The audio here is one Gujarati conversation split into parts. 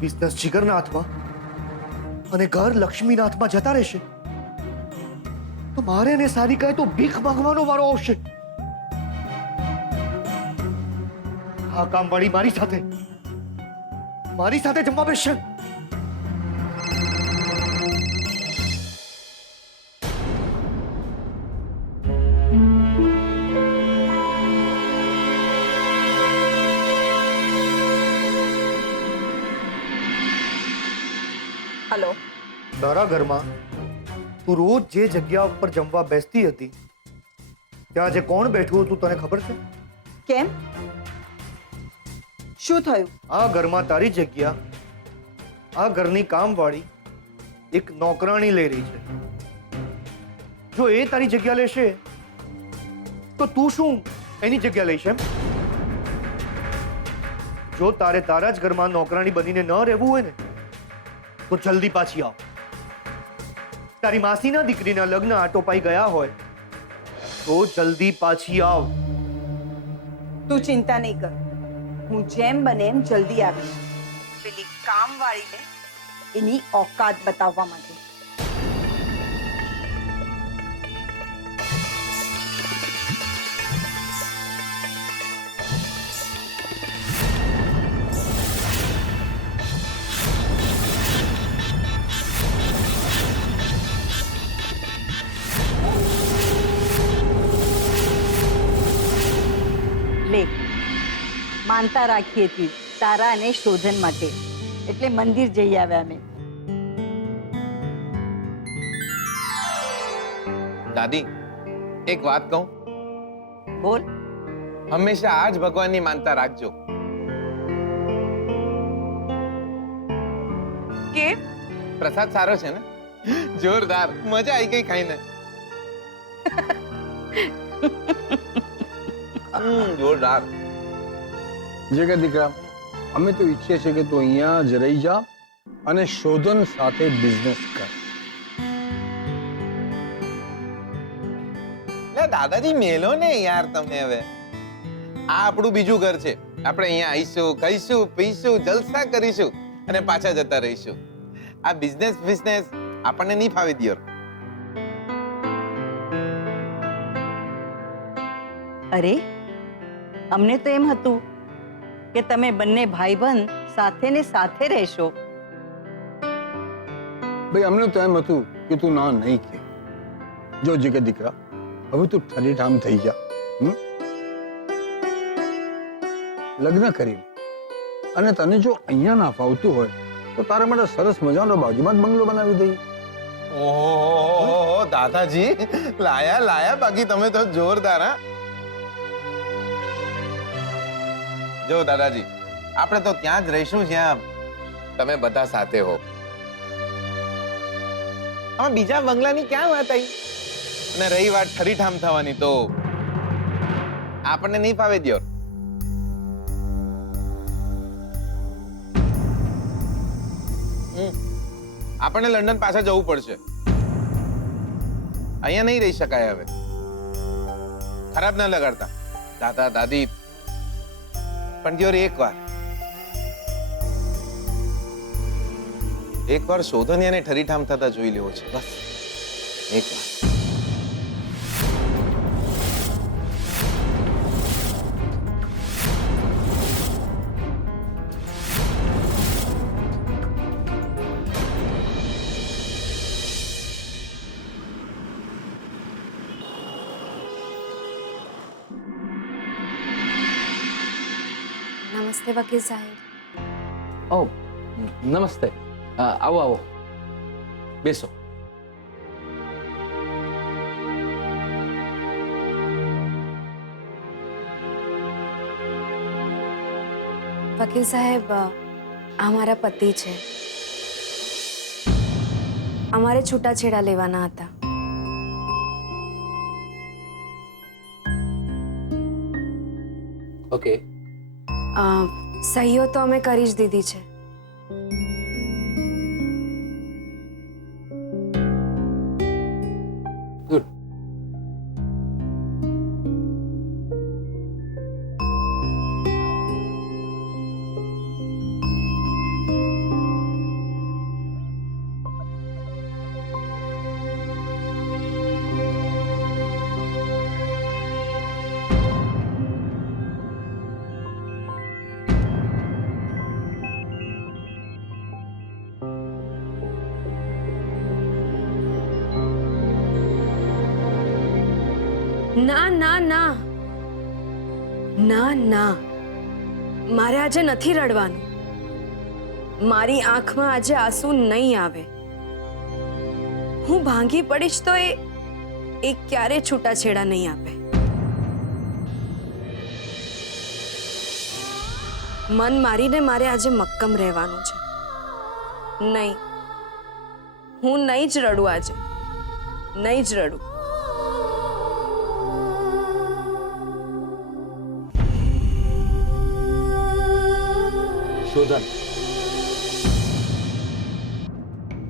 બિઝનેસ જીગરના હાથમાં અને ઘર લક્ષ્મીના હાથમાં જતા રહેશે તો મારે એને સારી કહે તો ભીખ માંગવાનો વારો આવશે. આ કામ વાળી મારી સાથે જમવા બેસશે. હેલો. તારા ઘરમાં તું રોજ જે જગ્યા ઉપર જમવા બેસતી હતી ત્યાં જે કોણ બેઠું હતું તને ખબર છે? કેમ? શું થયું? આ ઘરમાં તારી જગ્યા આ ઘરની કામવાળી એક નોકરાણી લઈ રહી છે. જો એ તારી જગ્યા લેશે તો તું શું એની જગ્યા લઈશ એમ? જો તારે તારા જ ઘરમાં નોકરાણી બનીને ન રહેવું હોય ને તો જલ્દી પાછી આવ. તારી માસીના દીકરીના લગ્ન આટોપાઈ ગયા હોય તો જલ્દી પાછી આવ. તું ચિંતા નહીં કર, હું જેમ બને એમ જલ્દી આવીશ. પેલી કામવાળીને એની ઓકાત બતાવવા માટે. લે, માનતા રાખીએ છીએ તારા અને શોધન માટે, એટલે મંદિર જઈ આવ્યા અમે. દાદી, એક વાત કહું? બોલ. હંમેશા આ જ ભગવાનની માનતા રાખજો. કેમ? પ્રસાદ સારો છે ને? જોરદાર, મજા આવી ગઈ ખાઈને. જોરદાર. જે કે દીકરા, અમે તો ઈચ્છીએ છીએ કે તું અહીંયા જ રહી જા અને શોધન સાથે બિઝનેસ કર. લે દાદાજી, મેલો ને યાર તમે હવે. આ આપણું બીજું ઘર છે. આપણે અહીંયા આવીશું, ખાઈશું, પીશું, જલસા કરીશું અને પાછા જતા રહીશું. આ બિઝનેસ આપણને નહીં ફાવી દિયો. અરે, અમને તો એમ હતું કે તમે બંને ભાઈબંધ સાથે ને સાથે રહેશો. ભાઈ, અમને તો એમ હતું કે તું ના નહીં કે. જો જે કે દીકરા, હવે તું ઠરીઠામ થઈ જા. લગ્ન કરી અને તને જો અહીંયા ના ફાવતું હોય તો તારા માટે સરસ મજાનો બાજુમાં જ બંગલો બનાવી દઈએ. ઓહો દાદાજી, લાયા બાકી તમે તો જોરદાર. હા, જો દાદાજી, આપણે તો ત્યાં જ રહીશું જ્યાં તમે બધા સાથે હો. આમાં બીજા બંગલાની ક્યાં વાત આવી? અને રહી વાત ઠરીઠામ થવાની, તો આપણને નહીં ફાવે દિયો. આપણને લંડન પાછા જવું પડશે. અહીંયા નહીં રહી શકાય હવે. ખરાબ ના લગાડતા દાદા દાદી, પણ દિયોર એકવાર શોધનિયાને ઠરીઠામ થતા જોઈ લેવો છે. બસ એકવાર. નમસ્તે વકીલ સાહેબ. ઓ નમસ્તે. આવો આવો, બેસો. વકીલ સાહેબ, આ મારા પતિ છે. અમારે છૂટાછેડા લેવાના હતા. ઓકે. સહીઓ તો અમે કરી જ દીધી છે. ગુડ. ના ના ના ના ના, મારે આજે નથી રડવાનું. મારી આંખમાં આજે આંસુ નહીં આવે. હું ભાંગી પડીશ તો એ ક્યારે છૂટાછેડા નહીં આપે. મન મારીને મારે આજે મક્કમ રહેવાનું છે. નહીં, હું નહીં જ રડું આજે, નહીં જ રડું. શોધન,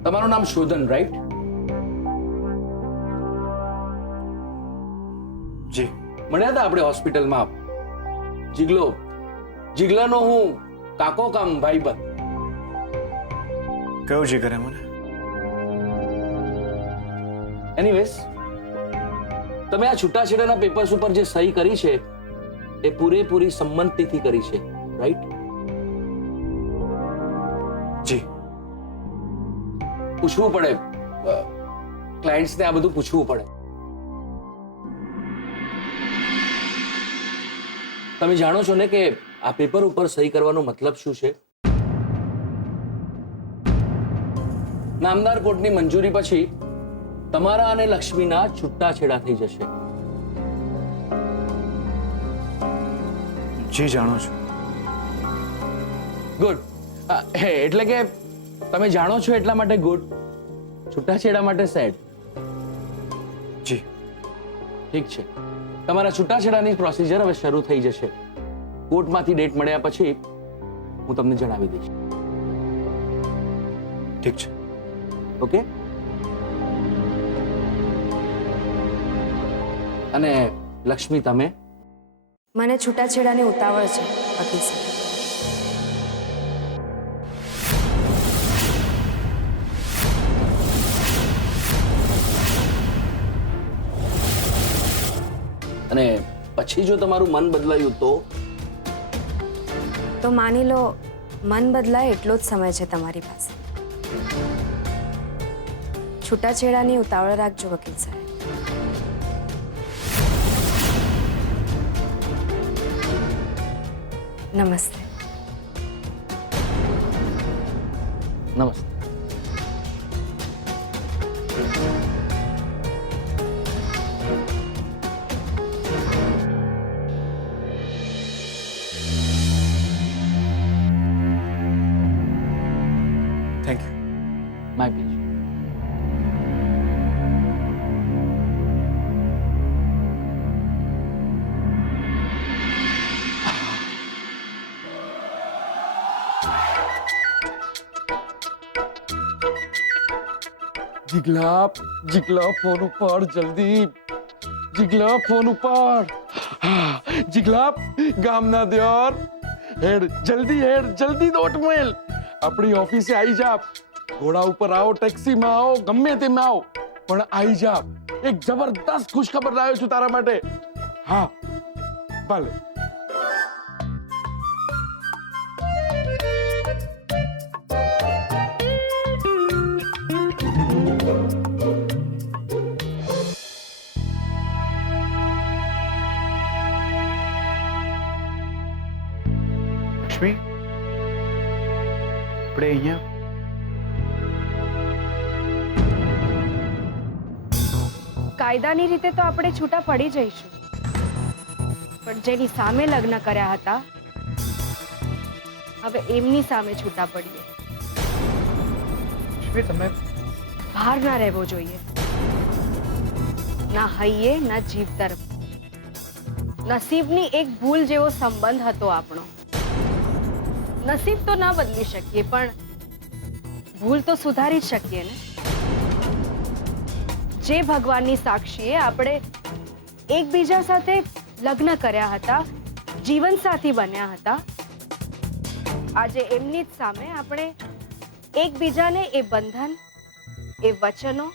તમારું નામ શોધન, રાઈટ? જી. મળ્યા હતા આપણે હોસ્પિટલમાં. જીગલાનો હું કાકો કામ ભાઈબંધ. કયો જીગર હે મને? એનીવેઝ, તમે આ છૂટાછેડાના પેપર્સ ઉપર જે સહી કરી છે એ પૂરેપૂરી સંમતિથી કરી છે, રાઈટ? જી. પૂછવું પડે, ક્લાયન્ટ્સને આ બધું પૂછવું પડે. તમે જાણો છો ને કે આ પેપર ઉપર સહી કરવાનો મતલબ શું છે? નામદાર કોર્ટની મંજૂરી પછી તમારા અને લક્ષ્મીના છૂટાછેડા થઈ જશે. જી જાણો છો. ગુડ. એટલે કે તમે જાણો છો એટલા માટે ગુડ, છૂટાછેડા માટે સેડ. જી. ઠીક છે, તમારા છૂટાછેડાની પ્રોસિજર હવે શરૂ થઈ જશે. કોર્ટમાંથી ડેટ મળ્યા પછી હું તમને જણાવી દઈશ. ઠીક છે. ઓકે? અને લક્ષ્મી, તમે? મને છૂટાછેડાની ઉતાવળ છે વકીલ સાહેબ. અને પછી જો તમારું મન બદલાયું તો માની લો મન બદલાય એટલો જ સમય છે તમારી પાસે. છૂટાછેડાની ઉતાવળ રાખજો વકીલ સાહેબ. નમસ્તે. નમસ્તે. Thank you. My pleasure. Jigla phone ઉપાડ જલ્દી. જીગલા ફોન ઉપાડ. જીગલા, ગામના દ્યોર હેડ, જલ્દી દોટ મેલ. આપણી ઓફિસે આવી જા. ઘોડા ઉપર આવો, ટેક્સીમાં આવો, ગમે તેમાં આવો, પણ આવી જા. એક જબરદસ્ત ખુશખબર લાવ્યો છું તારા માટે. હા, ભલે. લક્ષ્મી, આપણે અહીંયા કાયદાની રીતે તો આપણે છૂટા પડી જઈશું, પણ જેની સામે લગ્ન કર્યા હતા હવે એમની સામે છૂટા પડીએ. લક્ષ્મી, તમે બહાર ના રહેવો જોઈએ, ના હૈયે ના જીવ તરફ. નસીબની એક ભૂલ જેવો સંબંધ હતો આપણો. નસીબ તો ના બદલી શકીએ, પણ ભૂલ તો સુધારી જ શકીએ ને. જે ભગવાનની સાક્ષીએ આપણે એકબીજા સાથે લગ્ન કર્યા હતા, જીવનસાથી બન્યા હતા, આજે એમની જ સામે આપણે એકબીજાને એ બંધન, એ વચનો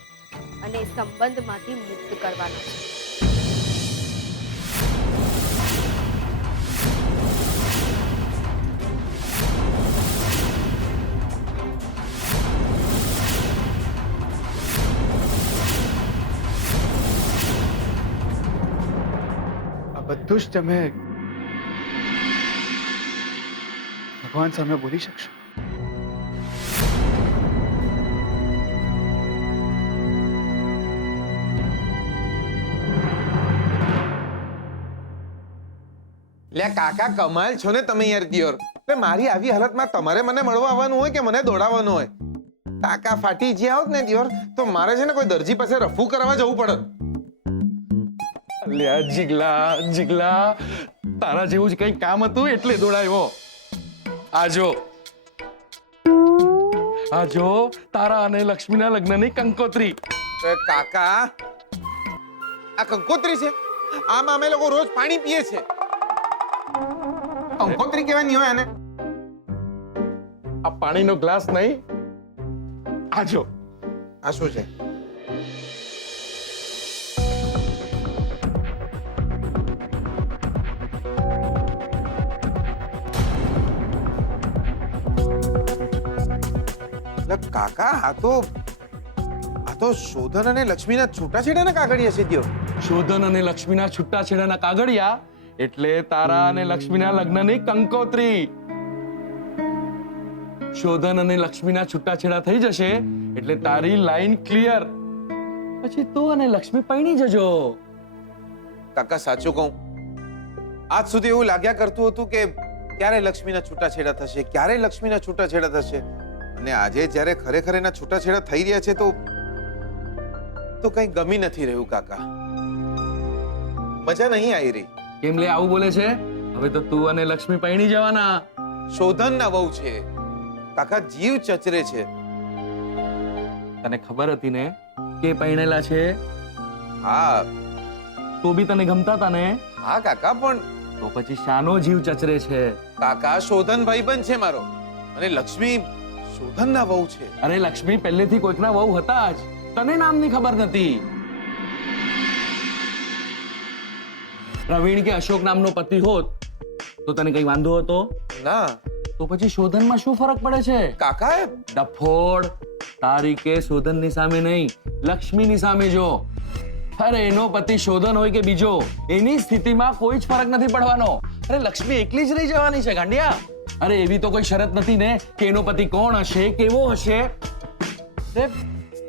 અને એ સંબંધમાંથી મુક્ત કરવાના છે. બધું જ તમે ભગવાન સામે બોલી શકશો. લે કાકા કમાલ છો ને તમે યાર દિયોર. એટલે મારી આવી હાલતમાં તમારે મને મળવા આવવાનું હોય કે મને દોડાવવાનું હોય? ટાકા ફાટી જ્યાં હોત ને દિયોર તો મારે છે ને કોઈ દરજી પાસે રફુ કરવા જવું પડત. અલ્યા જીગલા જીગલા, તારા જેવું જ કઈ કામ હતું એટલે દોડાયો. આજો તારા અને લક્ષ્મીના લગ્નની કંકોત્રી. એ કાકા આ કંકોત્રી છે? આમાં અમે લોકો રોજ પાણી પીએ છે. કંકોત્રી કહેવાની હોય આને? આ પાણીનો ગ્લાસ નહીં, આજો. આ શું છે? કાકા આ તો શોધન અને લક્ષ્મીના છૂટાછેડાના કાગળિયા છે દ્યો. શોધન અને લક્ષ્મીના છૂટાછેડાના કાગળિયા એટલે તારા અને લક્ષ્મીના લગ્નની કંકોત્રી. શોધન અને લક્ષ્મીના છૂટાછેડા થઈ જશે એટલે તારી લાઈન ક્લિયર. પછી તું અને લક્ષ્મી પૈણી જજો. કાકા સાચું કહું, આજ સુધી એવું લાગ્યા કરતું હતું કે ક્યારે લક્ષ્મીના છૂટાછેડા થશે, ક્યારે લક્ષ્મીના છૂટાછેડા થશે. અને આજે જ્યારે ખરેખર એના છૂટાછેડા થઈ રહ્યા છે તો કઈ ગમી નથી રહ્યું કાકા. મજા નહીં આવી રહી. કેમ લે આવું બોલે છે? હવે તો તું અને લક્ષ્મી પૈણી જવાના. શોધનના વહુ છે કાકા, જીવ ચચરે છે. તને ખબર હતી ને કે પૈણેલા છે? હા તો બી તને ગમતા હતા ને? હા કાકા, પણ તો પછી શાનો જીવ ચચરે છે? કાકા શોધન ભાઈબંધ છે મારો અને લક્ષ્મી શોધનના વહુ છે. અરે લક્ષ્મી પહેલેથી કોઈકના વહુ હતા જ, તને નામની ખબર નથી. પ્રવીણ કે અશોક નામનો પતિ હોત તો તને કઈ વાંધો હતો? ના. તો પછી શોધનમાં શું ફરક પડે છે? કાકા ડફોડ, તારીકે શોધનની સામે નહીં લક્ષ્મીની સામે જો. અરે એનો પતિ શોધન હોય કે બીજો, એની સ્થિતિમાં કોઈ જ ફરક નથી પડવાનો. અરે લક્ષ્મી એકલી જ રહી જવાની છે ગાંડિયા. અરે એવી તો કોઈ શરત નથી ને કે એનો પતિ કોણ હશે, કેવો હશે.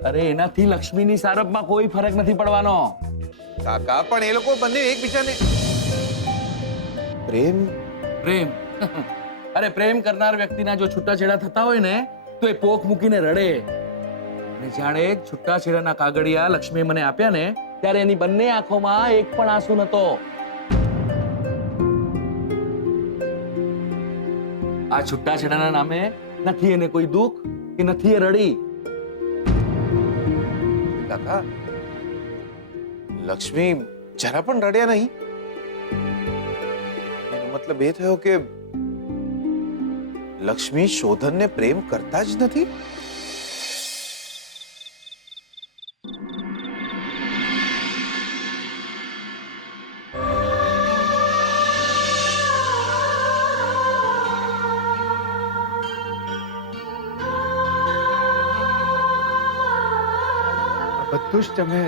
અરે એનાથી લક્ષ્મીની સારપમાં કોઈ ફરક નથી પડવાનો. કાકા પણ એ લોકો બંને એકબીજાને પ્રેમ અરે પ્રેમ કરનાર વ્યક્તિના જો છૂટાછેડા થતા હોય ને તો એ પોખ મૂકીને રડે. અને જાણે છૂટાછેડાના કાગળિયા લક્ષ્મીએ મને આપ્યા ને ત્યારે એની બંને આંખોમાં એક પણ આંસુ નતો. આ છૂટાછેડાના નામે નથી એને કોઈ દુઃખ કે નથી એ રડી. કાકા લક્ષ્મી જરા પણ રડ્યા નહીં. એનો મતલબ એ થયો કે લક્ષ્મી શોધનને પ્રેમ કરતા જ નથી. બધું જ તમે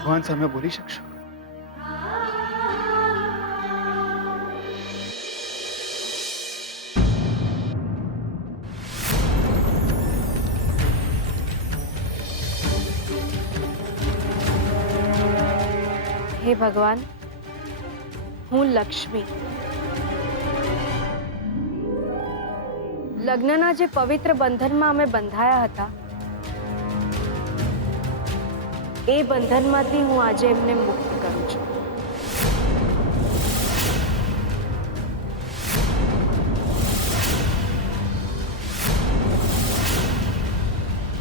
ભગવાન સામે બોલી શકશો. હે ભગવાન, હું લક્ષ્મી લગ્નના જે પવિત્ર બંધનમાં અમે બંધાયા હતા એ બંધનમાંથી હું આજે એમને મુક્ત કરું છું.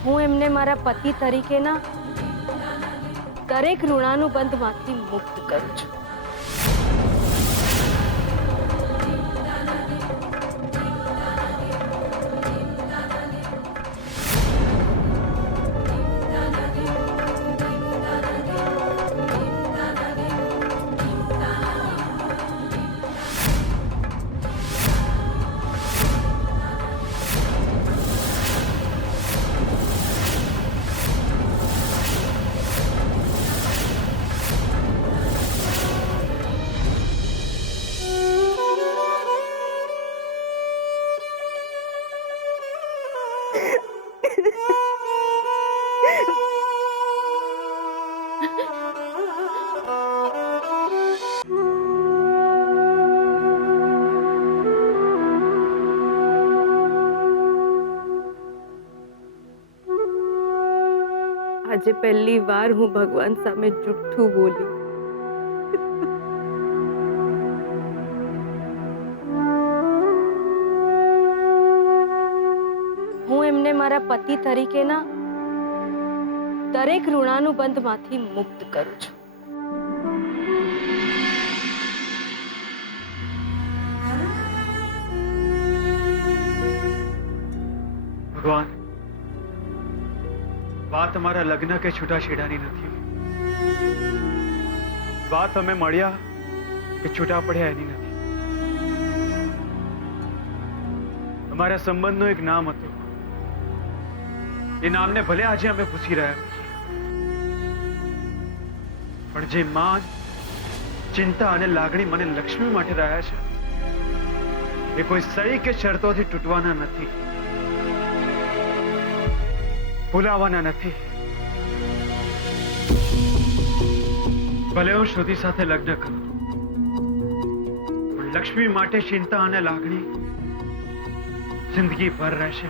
હું એમને મારા પતિ તરીકેના દરેક ઋણાનુબંધમાંથી મુક્ત કરું છું. આજે પહેલી વાર હું ભગવાન સામે જુઠ્ઠું બોલી. હું એમને મારા પતિ તરીકેના દરેક ઋણાનુબંધમાંથી મુક્ત કરું છું. ભગવાન, વાત અમારા લગ્ન કે છૂટાછેડાની નથી. વાત અમે મળ્યા કે છૂટા પડ્યા એની નથી. અમારા સંબંધનું એક નામ હતું. એ નામને ભલે આજે અમે પૂછી રહ્યા પણ જે માન, ચિંતા અને લાગણી મને લક્ષ્મી માટે રહ્યા છે એ કોઈ સહી કે શરતોથી તૂટવાના નથી, ભૂલાવાના નથી. ભલે હું શ્રુતિ સાથે લગ્ન કરું પણ લક્ષ્મી માટે ચિંતા અને લાગણી જિંદગી ભર રહેશે.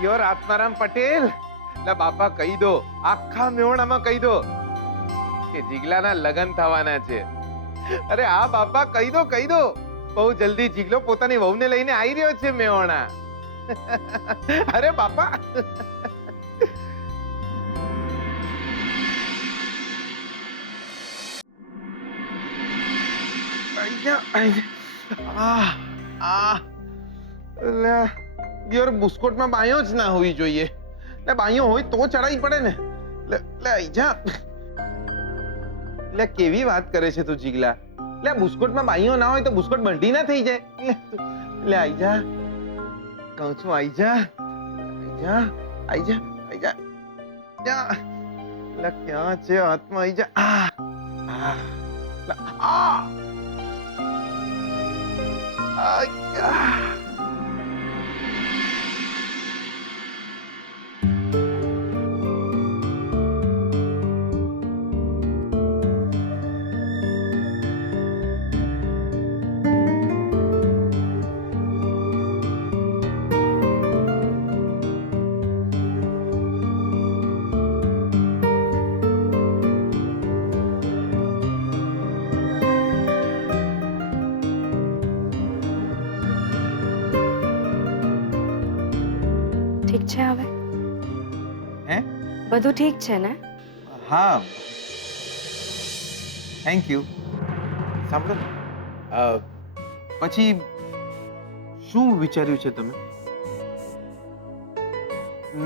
દિયોર આત્મારામ પટેલ, લે બાપા કહી દો, આખા મેહોણામાં કહી દો કે જીગલાના લગ્ન થવાના છે. અરે આ બાપા કહી દો, કહી દો. બહુ જલ્દી જીગલો પોતાની વહુને લઈને આવી રહ્યો છે મેહોણા. અરે બાપા દિયોર બુસ્કોટમાં બાયો જ ના હોવી જોઈએ. લે બાયો હોય તો ચડાઈ પડે ને. લે આઈ જા. લે કેવી વાત કરે છે તું જીગલા. લે બુસ્કોટમાં બાયો ના હોય તો બુસ્કોટ બંધી ના થઈ જાય. લે આઈ જા, કહું છું આઈ જા, આઈ જા, આઈ જા, આઈ જા. જા. લે ક્યાં છે હાથમાં? આઈ જા. આ આ આ ઠીક છે હવે? હે? બધું ઠીક છે ને? હા, થેન્ક યુ. સાંભળો ને, પછી શું વિચાર્યું છે તમે?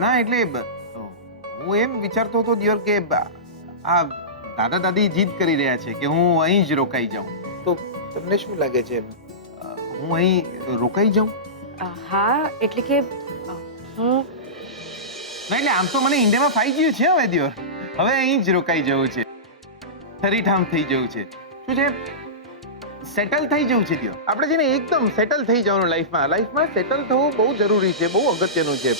ના એટલે હું એમ વિચારતો હતો દિયોર કે આ દાદા દાદી જીદ કરી રહ્યા છે કે હું અહીં જ રોકાઈ જાઉં, તો તમને શું લાગે છે હું અહીં રોકાઈ જાઉં? હા, એટલે કે હું ના એટલે આમ તો મને ઇન્ડિયામાં ફાઈ ગયું છે હવે દિયોર. હવે અહીં જ રોકાઈ જવું છે, ઠરીઠામ થઈ જવું છે. શું છે, સેટલ થઈ જવું છે દિયોર. આપણે છે ને એકદમ સેટલ થઈ જવાનું લાઈફમાં. લાઈફમાં સેટલ થવું બહુ જરૂરી છે, બહુ અગત્યનું છે.